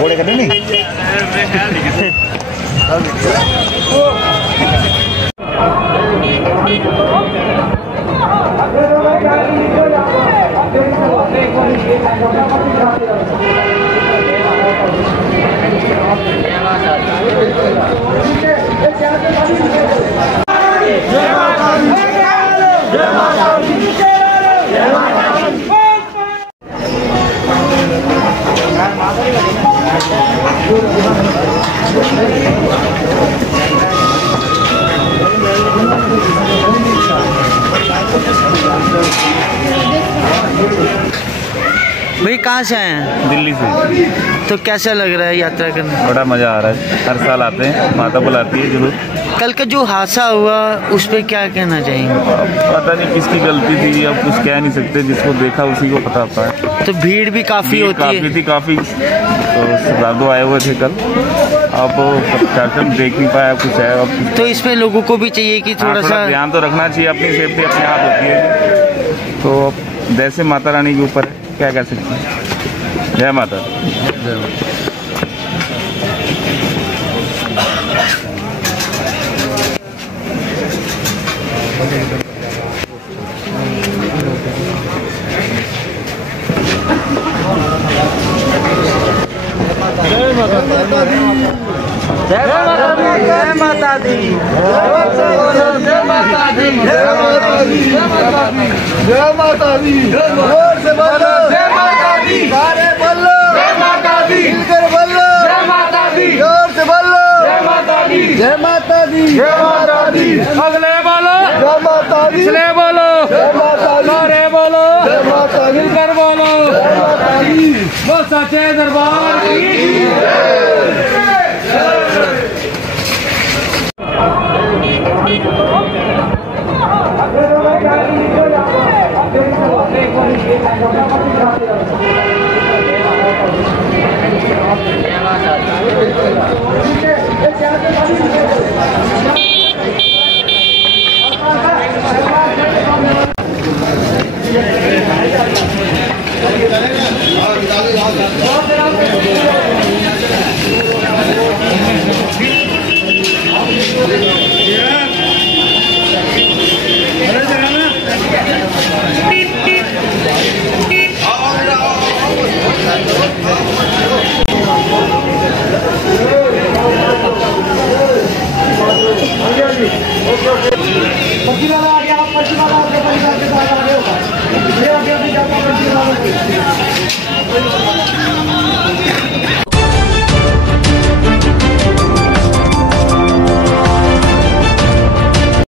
घोड़े करने नहीं भाई कहाँ से आए हैं? दिल्ली से। तो कैसा लग रहा है यात्रा करना? बड़ा मज़ा आ रहा है, हर साल आते हैं, माता बुलाती है जरूर। कल का जो हादसा हुआ उस पर क्या कहना चाहेंगे? पता नहीं किसकी गलती थी, अब कुछ कह नहीं सकते, जिसको देखा उसी को पता होता है। तो भीड़ भी काफ़ी होती है। काफ़ी तो श्रद्धालु आए हुए थे कल, अब प्रशासन देख नहीं पाया कुछ है। अब तो इसमें लोगों को भी चाहिए कि थोड़ा सा ध्यान तो रखना चाहिए, अपनी सेफ्टी अपने आप होती है। तो जैसे माता रानी के ऊपर क्या कह सकते हैं। जय माता दी। जय माता दी, जय माता दी, जय माता दी, जय माता दी, जय माता दी, जय माता दी, जोर से बोलो जय माता दी, सारे बोलो जय माता दी, मिलकर बोलो जय माता दी, जोर से बोलो जय माता दी, जय माता दी, जय माता दी, अगले बोलो जय माता दी, पिछले बोलो जय माता दी, सारे बोलो जय माता दी, मिलकर बोलो जय माता दी। वो सच्चे दरबार की जय